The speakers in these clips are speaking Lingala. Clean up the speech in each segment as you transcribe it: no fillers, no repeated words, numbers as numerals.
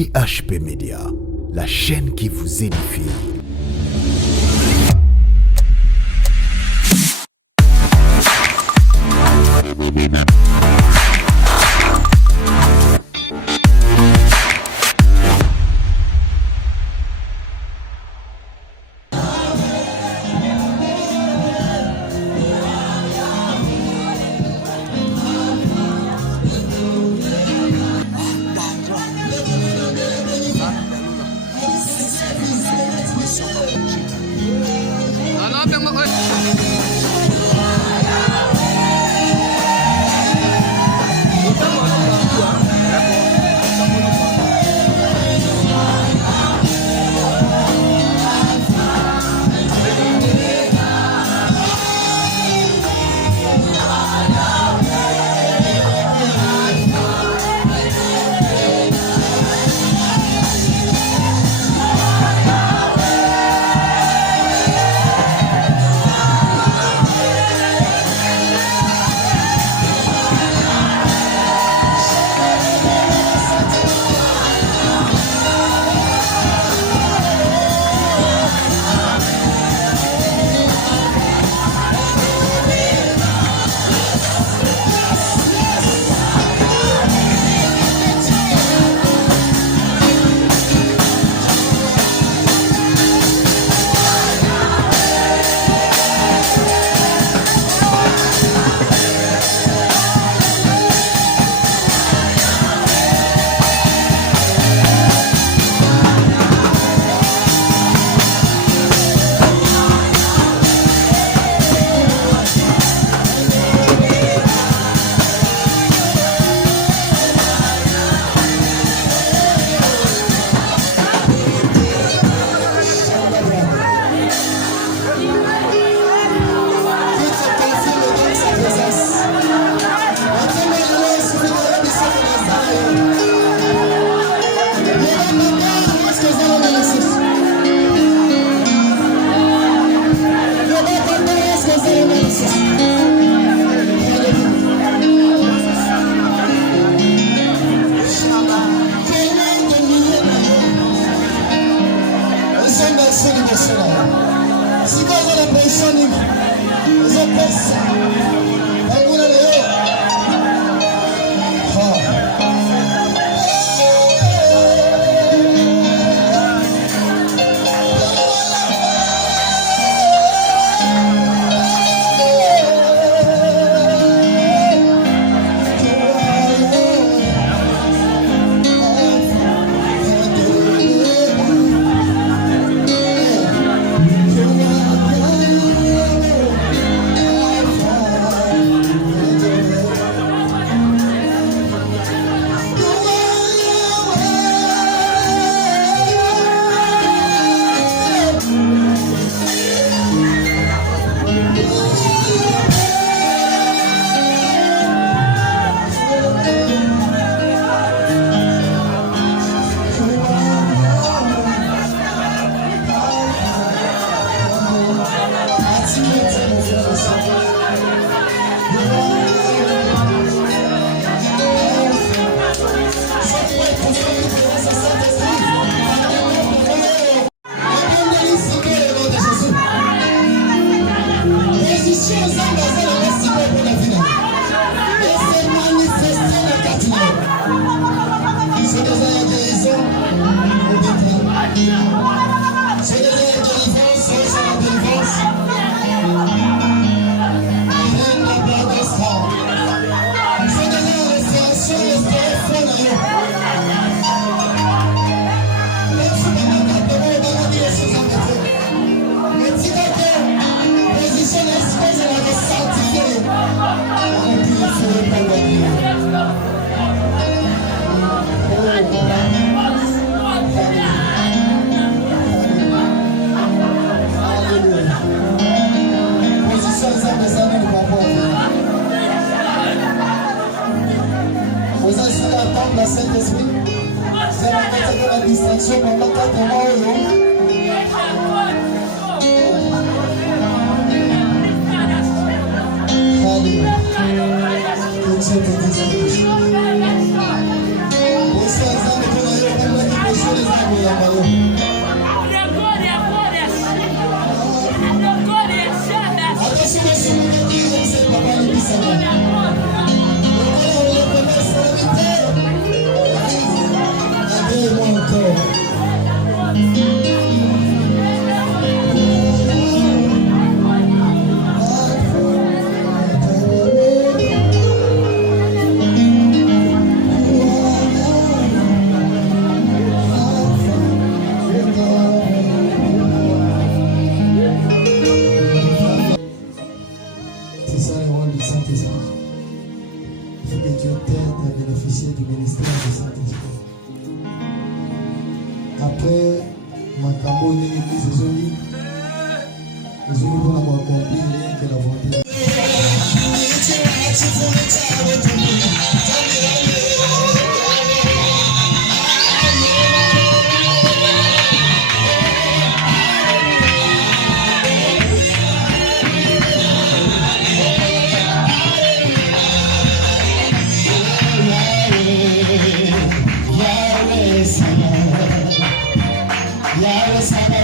IHP Media, la chaîne qui vous édifie. du ministère de Saint-Esprit. Après ma campagne d'église, les hommes vont accomplir la volonté. Yahweh Sana, Yahweh Sana,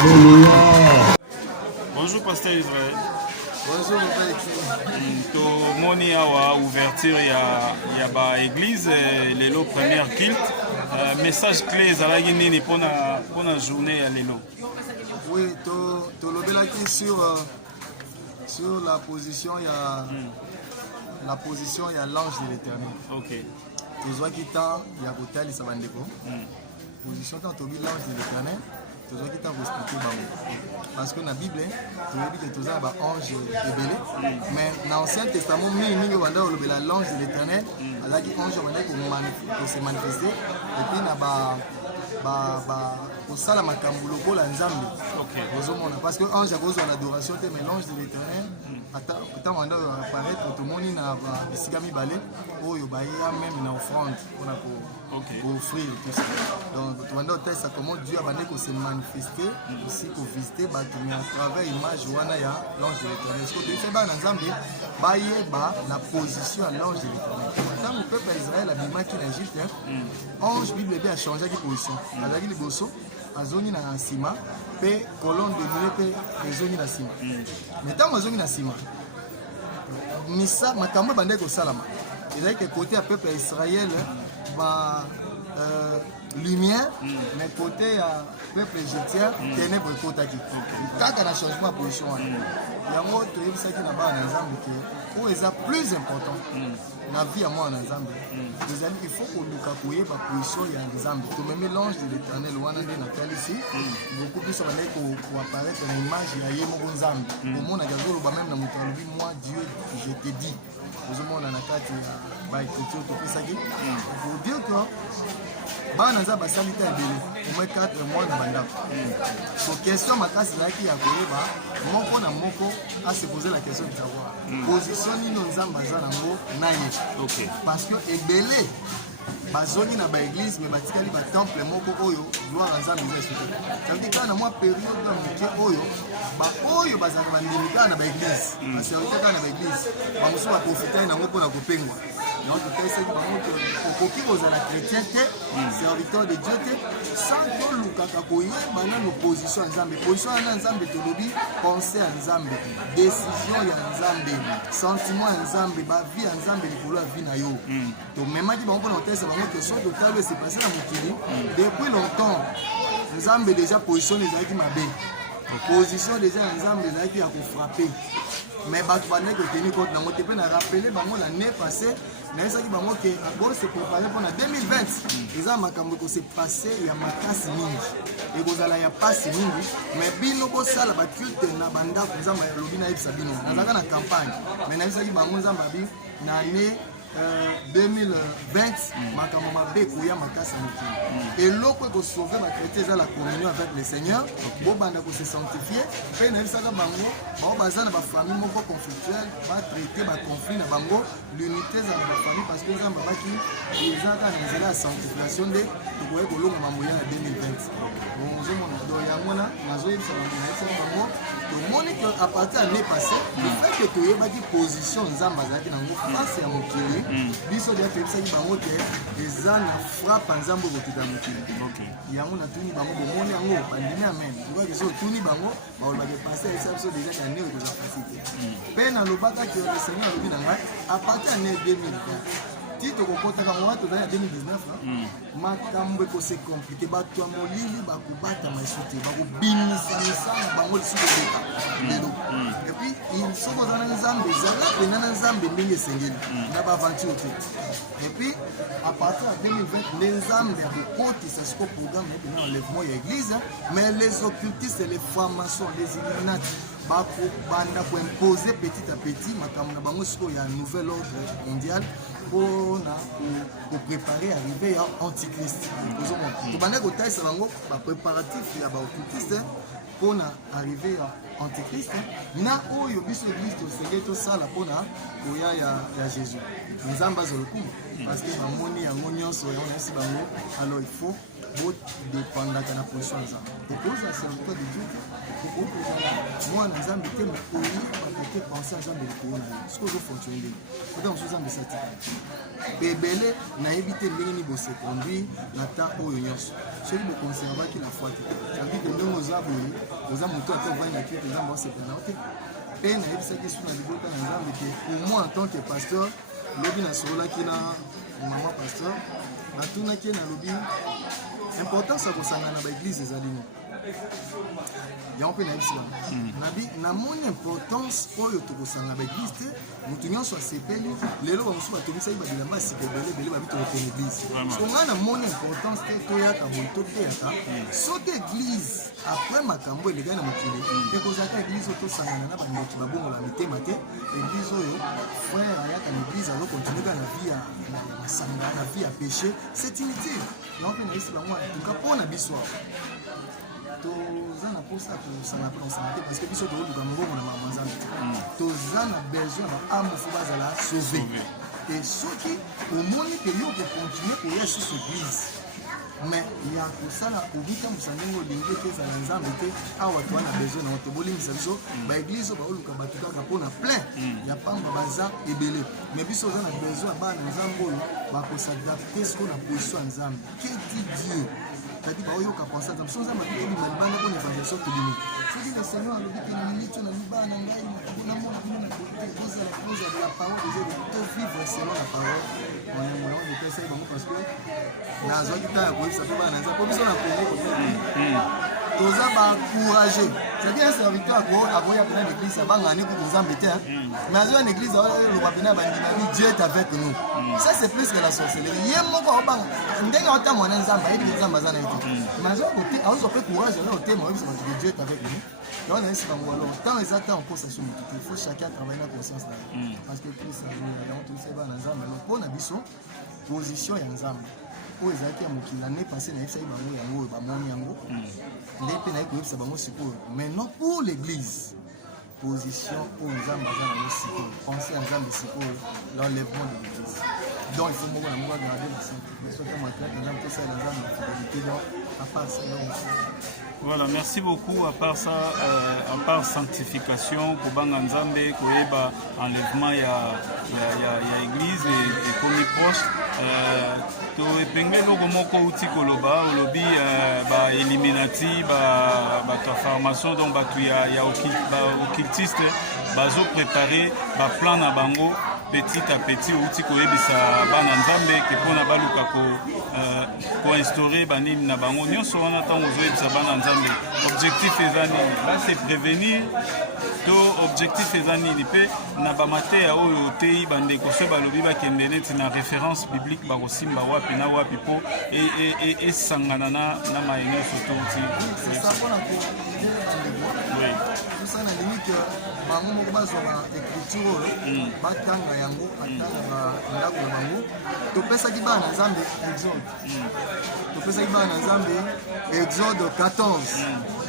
Alléluia. Bonjour Pasteur Israël. Bonjour Père. To moni awa ouverture ya ba église lelo première culte. Message clé ezalaki nini pona journée ya lelo? Oui, to lobelaki sur la position la position ya l'ange de l'Éternel. OK. Tozwaki temps ya kotalisa bandeko. Position tant tobi l'ange de l'Éternel. Tozwaki temps koexpliquer bango. Parce que na Bible toyebi ke toza ba ange ebele, mais dans l'Ancien Testament mingi wanda olobela l'ange de l'Éternel, alaki ange wanda ko se manifester et puis na ba kosala makambo lokola nzambe. Ozomona parce que ange akozwa na adoration te, mais l'ange de l'Éternel ata wanda apparaître tomoni na bisika mibale oyo baya même na offrande mpona offrir tout ça. Donc wanda otesa comment Dieu a bandé ko se manifester aussi ko visiter bato mais à travers image wana ya l'ange de l'Éternel. Ce que tu fais bana nzambe bayeba na position ya l'ange de l'Éternel. Quand le peuple Israël abimaki na Égypte, ange Bible a changé de position. Azaki liboso azongi na nsima pe colonne de nuée pe ezongi na nsima. Mais tant azongi na nsima misa makambo bande ko salama. Ezaki ke côté ya peuple Israël ba lumière, mais côté ya peuple égyptien ténèbres ekotaki. Kaka na changement de position wana. Yango toyebisaki na bana nzambe ke o eza plus important na vie ya mwana nzambe. Il faut koluka koyeba position ya nzambe. Tomeme l'ange de l'Éternel wana nde natali ici. Beaucoup plus bandai ko apparaître na image ya ye moko nzambe. Komona kazoloba même na moto alobi moi Dieu je te dis. Ozomona na kati ya ba écriture topesaki. Pour dire que bana nzambe asali ta ebele au moins 4 mois na bandako. So question makasi ezalaki ya koyeba moko na moko a se poser la question de savoir position nino nzambe aza nango na ye. Parce que ebele bazongi na baéglise mais batikali batemple moko oyo gloire ya nzambe eza esote. Ça veut dire kaka na mwa période ya moke oyo baoyo bazalaka bandimi kaka na baéglise baservite kaka na baéglise bamosusu baprofitaki nango mpona kopengwa. Donc totalisaki bango okoki kozala chrétien te serviteur de Dieu te sans tolukaka koyeba nano position ya nzambe. Position wana nzambe tolobi pensée ya nzambe, décision ya nzambe, sentiment ya nzambe, bavie ya nzambe likolo ya vie na yo. Tomemaki bango mpona kotalisa bango ke so totali oyo esepase na mokili depuis longtemps nzambe déjà position ezalaki mabe, position déjà ya nzambe ezalaki ya kofrappe. Mais bato bandaki koteni compte nango te mpe na rappele bango l'année passée nayesaki bango ke bose préparé mpona 2020 eza makambo ekose passe ya makasi mingi ekozala ya pasi mingi. Mais bino bosala baculte na bandako nzambe alobi nayebisa bino nazalaka na campagne mais nayebisaki bango nzambe abi na année 2020 makambo mabe koya makasi ya mokili. Eloko ekosauve bakrétien eza la communion avec le Seigneur, bobanda kose sanctifier mpe nayebisaka bango bao baza na bafamille moko conflictuelle batraite baconflit na bango l'unité eza na bafamille parce que nzambe abaki ezaka na nzela ya sanctification nde tokoki kolonga mamoya ya 2020. Ozomona do yango na nazoyebisa bango nayebisaka bango tomoni ke à partir ya année passée le fait que toyebaki position nzambe azalaki nango face ya mokili biso deya toyebisaki bango te eza na frappe nzambe okokita mokili. Yango natuni bango bomoni yango bandimi amen okoki so otuni bango baolobaki pase ayebisa biso deja na année ekoza fasi te mpe nalobaka ke le Seigneur alobi na ngai à partir ya année 2020 ti tokokotaka mwa tozali ya 2019 makambo ekose komplike bato ya molili bakobatama esu te bakobimisamisa na bango lisusu kobeta lelo epuis soki oza na nzambe ezala pena na nzambe ndenge esengeli na baaventure te epuis à partir ya 2020 nde nzambe akokotisa siko programme epena enlèvement ya église mais les occultistes les formations les illuminati bakobanda koimpose petit à petit makambo na bango sikoyo ya nouvel ordre mondial mpona kopréparer arrivé ya antichrist. ozomona tobanda kotalisa bango bapréparatif ya baoccultiste mpona arrivé ya antichrist na oyo biso église tosengeli tosala mpona koya ya jésus nzambe azwa lokumu parce que bamoni yango nyonso yango nayesi bango alors il faut bodépendaka na position ya nzambe tokozala serviteur de dieu okozala mwana nzambe te oyebaka te pense ya nzambe likolo na yo soki ozofonctionne ndenge ota mosusu nzambe esati ebele nayebi te ndenge nini boseconduire na temps oyo nyonso soki boconservaki la foi te ça veut dire que ndenge oza boye oza moto ata ovanda te nzambe osepela te mpe nayebisaki esu na libota na nzambe te au moins en tant que pasteur lobi nasololaki na mama pasteur natunaki ye nalobi importance ya kosangana na baeglise ezali nini yango mpe nayebisi bana nabi namoni importance oyo tokosanga baeglise te motu nyonso asepeli lelo bamosusu batobisaki babilamba ya sika ebele babi tokokende eglise so ngai namoni importance te toyaka boye toteyaka soki eglise apres makambo elekaki na mokili ekozalaka eglise oyo tosangana na bandeki babongola mitema te eglise oyo frère ayaka na eglise azokontinue kaka na vie ya masanga na vie ya péché c'est inutile nango mpe nayebisi bango tuka mpona biso awa toza na mposa tosala mpe na kosanga te parce que biso toluka mbongo na makambo nzambe te toza na besoin ya baame fo bazala sauve e soki omoni ke yo kokontinue koya susu église mais ya kosala obitambusa ndenge olingi ete ezala nzambe te awa toa na besoin na tobolimbisa biso baeglise oyo baoluka bato kaka mpona plein ya pamba baza ebele mais biso oza na besoin ya bana nzambe oyo bakosadapte siko na position ya nzambe que dit Dieu c'est-à-dire baoyoka pensa nzambe so nzambe akobima libanda mpona evangelisation tobimi soki le seigneur alobi ke na miniti na libaa na ngai namona bino na kote bozala close de la parole de Dieu to vivre selon la parole moyango epesaki bango parce que nazwaki ntan ya koyebisa mpe bana na nzambe po biso na kongo toza baencourage c'est-à-dire un serviteur akoya pena na église abangani kutu nzambe te mais azoya na église aloba pena bandimami Dieu est avec nous ça c'est plus que la sorcellerie ye moko aobanga ndenge aotamwa na nzambe ayebi nzambe aza na ye te mais azozwa mpe courage ala otema oyebisa bato que Dieu est avec nous yango nayesi bango alors tant eza temps mposa so motu te il faut chacun travailler na conscience na ye parce que plus yango toyebisa bana nzambe mpo na biso position ya nzambe oyo ezalaki ya mokili ane passé nayebisaki bango yango oyo bamoni yango nde mpe naye koyebisa bango sikoyo maintenant pour l'église position oyo nzambe aza nango sikoyo pensé ya nzambe sikoyo l'enlèvement de l'église donc il faut moko na moko agarde na sainte soki matrate nzambe tosala nzambe na fidélité donc à part ça Voilà, merci beaucoup. À part ça, à part sanctification, Kobanga Nzambe, Koeba, enlèvement, il y a église et comme proche. To epengeli okomoko uti koloba olobi ba eliminati ba formation donc batu ya occultiste bazo préparer ba plan na bango petit à petit uti koyebisa bana nzambe ke pona baluka ko instaurer banini na bango nyonso wana tango ozoyebisa bana nzambe objectif ezani là c'est prévenir to objectif ezani pe na bamateya oyo tei bandeko so balobi bakende neti na référence biblique bakosimba wapi na wapi po esangana na maye nyonso to uti ça na limite bango moko bazwa ba écriture oyo batanga yango atanga bandako na bango topesaki bana nzambe exode topesaki bana nzambe exode 14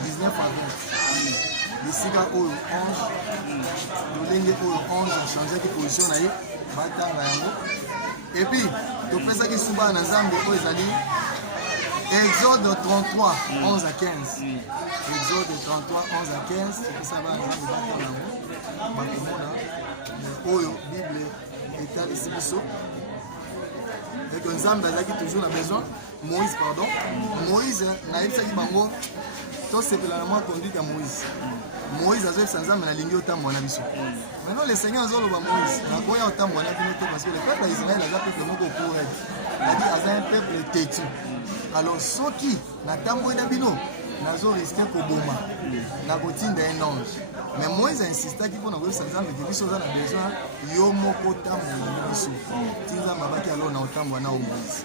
19 à 20 bisika oyo ange lolenge oyo ange achangeaki position na ye batanga yango epuis topesaki su bana nzambe oyo ezali Exode 33, 11 à 15. Exode 33, 11 à 15. C'est ça, Oyo, Bible, État ici, et que Nzambe a toujours besoin. Moïse, pardon. Moïse, naïf Saki Bango, tout c'est la conduite à Moïse. Moïse a fait Nzambe na lingi autant mon abisso. Maintenant, les seigneurs ont le Moïse. La Goya autant mon abisso parce que le peuple d'Israël a fait que mon pour être. Il a un peuple têtu. Alors, ceux qui n'attendent pas d'abino, n'ont risqué qu'au boma, n'a routine d'un ange. Mais Moïse a insisté qu'il faut avoir sans âme et que ça a besoin yomo kota moïse. Tinza mabaki alors na autant wana au Moïse.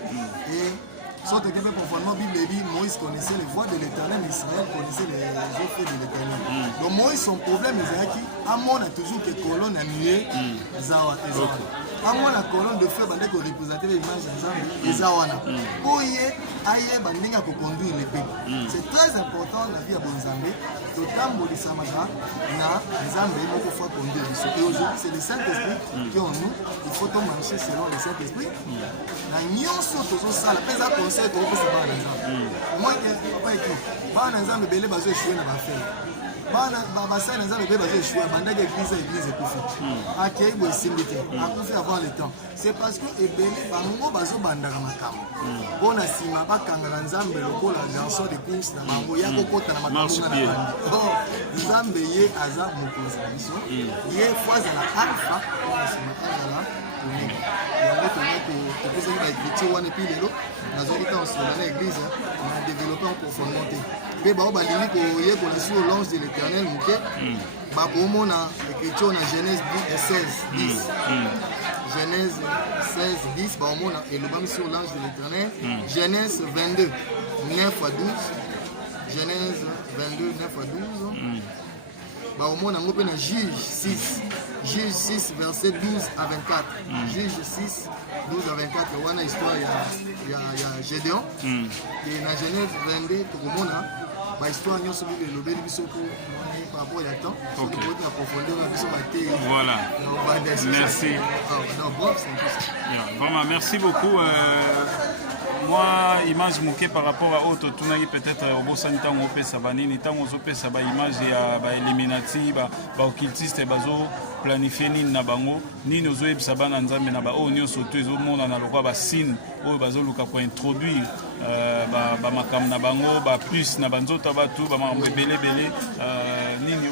Et sorte que conformément Bible dit Moïse connaissait les voies de l'Éternel, Israël connaissait les offres de l'Éternel. Donc Moïse son problème est qu'il Amon a toujours que colonne à nuée zawa ezawa. Amon la colonne de feu bandé ko représenter l'image de Nzambe ezawana. Oye aye bandinga ko conduire les peuples. C'est très important la vie à Bonzambe. Totambolisa maga na Nzambe moko fois conduire. Et aujourd'hui c'est le Saint-Esprit qui en nous, il faut marcher selon le Saint-Esprit. Na nyonso tozo sala pesa conseil to pesa bana Nzambe. Moi que papa écrit bana Nzambe belé bazo échouer na ba faire. basali na nzambe mpe bazoeshua bandaki église ekufi akei boye esimbi te akufi avant le temps. C'est parce que ebele bango bazobandaka makambo mpo na nsima bakangaka nzambe lokola garçon de course na bango ya kokota na makambo na bandi. Nzambe ye aza mokonzi na biso ye fo azala alpha mpo na nsima azala omega. Yango topesaki baécriture wana epi lelo nazwaki ntango osola na église na développe en profondément te mpe bao balingi koyekola sur l'ange de l'éternel moke bakomona écriture na Genèse 16:10 Genèse 16:10 baomona elobami sur l'ange de l'éternel. Genèse 22 9 à 12 Genèse 22 9 à 12 baomona yango mpe na Juge 6 verset 12 à 24 Juge 6 12 à 24 wana histoire ya Gédéon et na Genèse 22 tokomona bahistoire nyonso bible elobeli biso po par rapport ya temps soki tokoki na profondeur na biso batei. Voilà, merci. Vraiment, merci beaucoup. Moi, image moquée par rapport à autre, tout n'a peut-être au beau sanitaire on peut sabanini, ni tant on peut saban image ya ba eliminati, ba occultiste bazo planifier ni na bango, ni nos web sabana nzambe na ba o nyo soto ezo mona na lokwa ba signe o bazo luka ko introduire ba makam na bango ba plus na banzota batu ba mambebele bele nini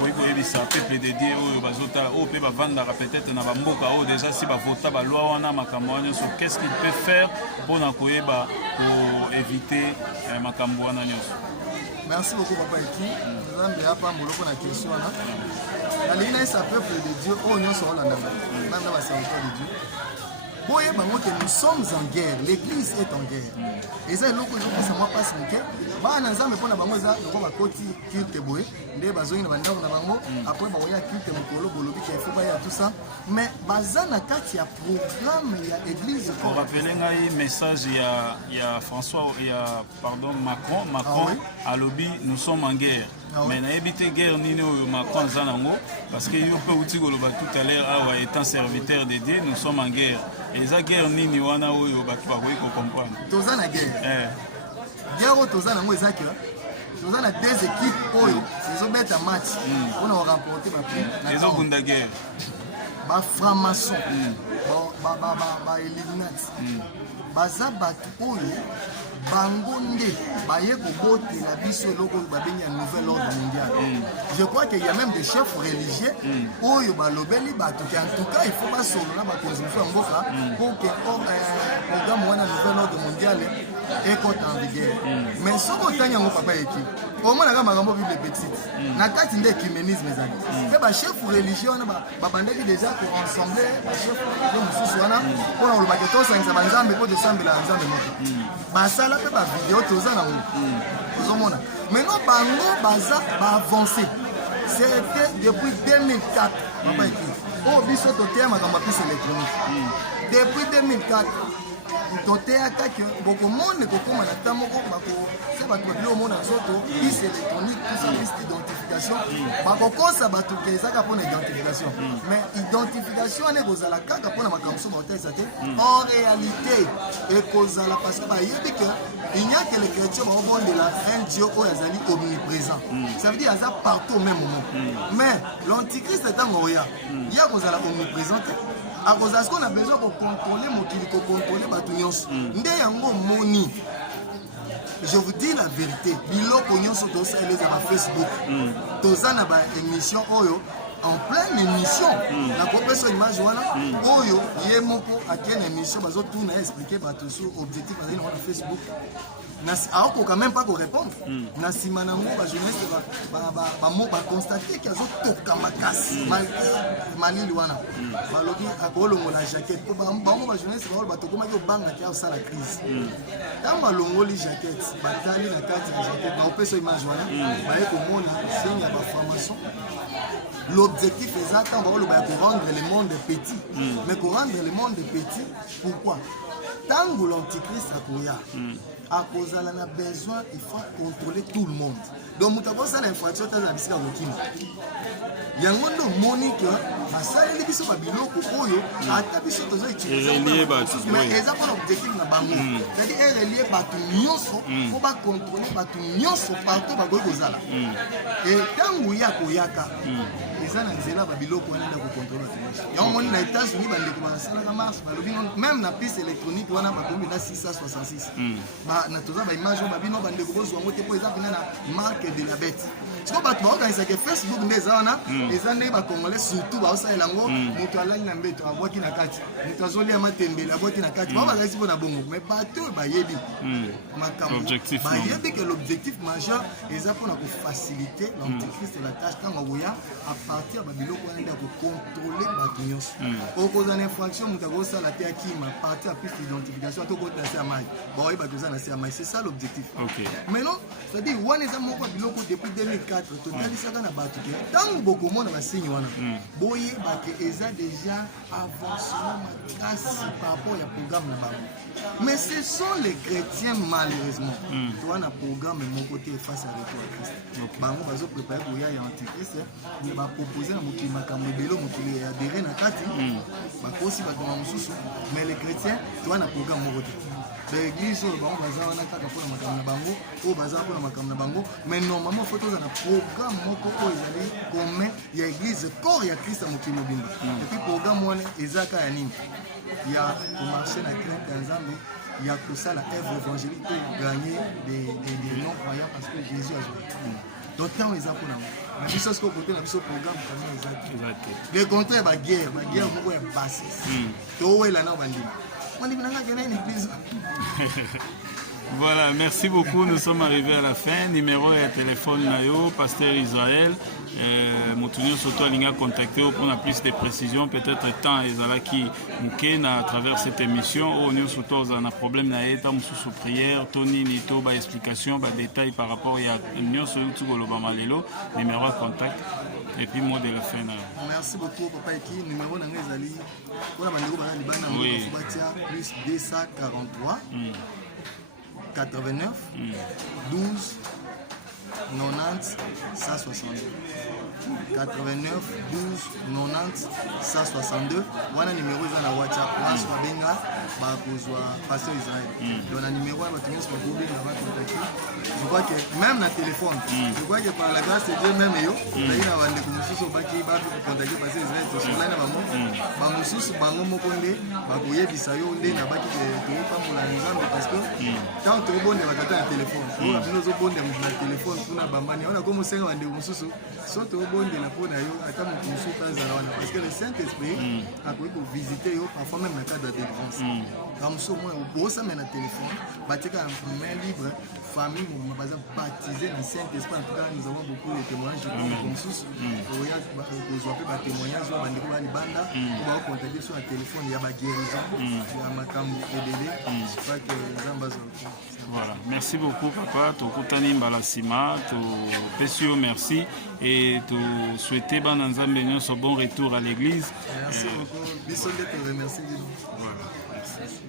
oyo ko yebisa peuple de Dieu oyo bazota o pe ba vanda peut-être na ba mboka o déjà si ba vota ba loi wana makambo wana so qu'est-ce qu'il peut faire pour pour éviter makambo wana nyonso. Merci beaucoup papa Eki. Nzambe hapa moloko na question wana. Alina sa peuple de Dieu o nyonso olanda. Nanda ba serviteur de Dieu. Boye bango que nous sommes en guerre, l'église est en guerre. Et ça loko je pense moi passe moke. Ba na nzambe pona bango za loko ba koti culte boye. Nde bazoyi na bandako na bango après ba oya culte mokolo bolobi ke faut ba ya tout ça. Mais bazana kati ya programme ya église pour rappeler ngai message ya François pardon Macron à lobby nous sommes en guerre. Mais na éviter guerre ni Macron zanango parce que yo peut outi goloba tout à l'heure awa étant serviteur de Dieu nous sommes en guerre. Et ça guerre ni wana oyo batu ba ko comprendre. Toza na guerre. Guerre toza na ngo ezaki. Toza na deux équipes oyo ils ont bête match on a remporté ba prix. Ils ont bunda guerre. Ba franc-maçon. Ba Illuminati. Baza batu oyo bango nde baye kobotela biso eloko oyo babengi ya nouvel ordre mondial. Je crois qu'il y a même des chefs religieux oyo balobeli bato ke en tout cas il faut basolola bakonzi mosusu ya mboka pour que programme wana nouvel ordre mondial ekota en vigueur. Mais soki otangi yango papa Eki omonaka makambo bible petite na kati nde ecuménisme ezali mpe bachef religieux wana babandaki déjà koensemble bachef religieux mosusu wana mpona kolobaki tosangisa banzambe mpo tosambela nzambe moko basala mpe bavideo toza nango ozomona maintenant bango baza baavancé c'était depuis 2004 papa Eki oyo biso toteya makambo ya pise électronique depuis 2004 toteyaka ke bokomone kokóma na ta moko se bato babili omona nzoto pise électronique tusa piste d'identification bakokosa bato ke ezaka mpona identification mais identification wana ekozala kaka mpona makambo so baotalisa te en réalité ekozala parce que bayebi ke il n'y a que les chrétiens baobondela un Dieu oyo azali omniprésent ça veut dire aza partout au même moment mais l'antichrist ntango oya ye akozala omniprésent te akozala ce qu'on a besoin de contrôler mokili kocontrôler bato nyonso nde yango moni. Je vous dis la vérité biloko nyonso tosaleza ba Facebook toza na ba émission oyo en pleine émission na kopesa image wana oyo ye moko akena émission bazotuna expliquer bato sur objectif azali na Facebook aokoka même pas korépondre na nsima nango bajournaliste baconstaté ke azotoka makasi malili wana balobi akolongola jaquette po bango bajournaliste baolo batokomaki obanga te osala crise ntango balongoli jaquette batali na kati ya jaquette baopesa image wana baye komona signe ya baformation. L'objectif est ça, on va rendre le monde petit. Mais pour rendre le monde petit, pourquoi? Tant que l'antichrist a à cause de la besoin, il faut contrôler tout le monde. Donc, nous avons ça l'infraction de la biscuit à Rokima. Il y a un monde monique, ma salle est biso babiloko oyo, à ta biso tozo utiliser. Mais ils ont pas l'objectif na bango. C'est-à-dire elle est liée batu nyonso, faut pas contrôler batu nyonso partout ba go kozala. Et tangu ya koyaka, ils ont nzela babiloko wana na ko contrôler batu nyonso. Ya omoni na États-Unis bande ko basala ka mars, balobi même na piste électronique wana ba kombi na 666. Ba na toza ba image ba bino bande ko bozwa ngote po eza bina na marque de la bête. Ce qu'on va organiser que Facebook des ana les années ba congolais surtout ba osa elango mutu alali na mbeto abwaki na kati mutu azoli ya matembele abwaki na kati ba bazali bona bongo mais bateau ba yebi makambo ba yebi que l'objectif majeur eza pour na faciliter l'antichrist la tâche quand oya à partir ba biloko wana ko contrôler ba nyonso au cause d'une infraction mutu akosa la terre qui ma partir à plus d'identification to ko na mai ba oyi ba toza na se mai c'est ça l'objectif. Mais non c'est-à-dire wana eza moko biloko depuis 2004 totalisaka na bato ke ntango bokomona basigne wana boyebake eza déjà avancement makasi par rapport ya programme na bango. Mais ce sont les chrétiens malheureusement toa na programme moko te face à retour à Christ bango bazoprépare koya ya antichrist bapropose na mokili makambo ebele mokili ya adhéré na kati bakosi batoma mosusu mais les chrétiens toa na programme moko te. L'église oyo bango baza wana kaka mpona makambo na bango oyo baza mpona makambo na bango mais normalement faut toza na programme moko oyo ezali commun ya église corps ya Christ ya mokili mobimba et puis programme wana ezaka ya nini ya komarche na crainte ya Nzambe ya kosala œuvre évangélique pour gagner des non-croyants parce que Jésus a joué. Donc tant eza mpona ngo na biso siko côté na biso programme kama ezaki le contraire ba guerre moko ya bassesse towela na bandima. Voilà, merci beaucoup. Nous sommes arrivés à la fin. Numéro de téléphone Nayo, Pasteur Israël. Moutounio Soto a contacté pour plus de précisions. Peut-être temps Ezalaki Mouken à travers cette émission. Onio Soto a un problème na sous prière. Tony Nito ba explication, ba détails par rapport à Onio Soto Golobamalelo. Numéro de contact. Et puis mot de la fin. Merci beaucoup papa Eki. Numéro na Ezali. Voilà bandeko bana libana Fubatia plus 243 89 12 90 162 89 12 90 162 wana numéro eza na WhatsApp place babenga bakozwa Pasteur Israël donc na numéro ya bato nyonso bakobenga bacontacte. Je crois que même na téléphone je crois que par la grâce de Dieu même yo nayi na bandeko mosusu baki bacontacte Pasteur Israël tosolani na bango bamosusu bango moko nde bakoyebisa yo nde na baki toyepambola Nzambe parce que tant tobondela kata na téléphone oyo bino ozobondela na téléphone kuna bambani wana komosenga bandeko mosusu so tobondela mpona yo ata moto mosusu azala wana parce que le Saint-Esprit akoki kovisite yo parfois même na cadre de délivrance kamosusu omona obosamela na téléphone batieka na main libre famille moma baza baptisé na Saint-Esprit. En tout cas nous avons beaucoup de témoignages comme mosusu oya kozwa mpe batémoignage oyo bandeko baya libanda po bakocontacte so na téléphone ya baguérison ya makambo ebele. Je crois que Nzambe azala. Voilà, merci beaucoup papa. Tokutani mbala sima, to merci et to souhaiter ban Nzambe nyonso bon retour à l'église. Merci beaucoup. Bisous de te remercier. Voilà, merci.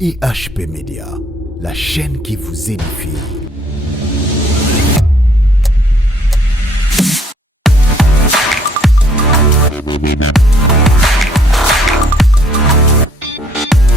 IHP Média, la chaîne qui vous édifie.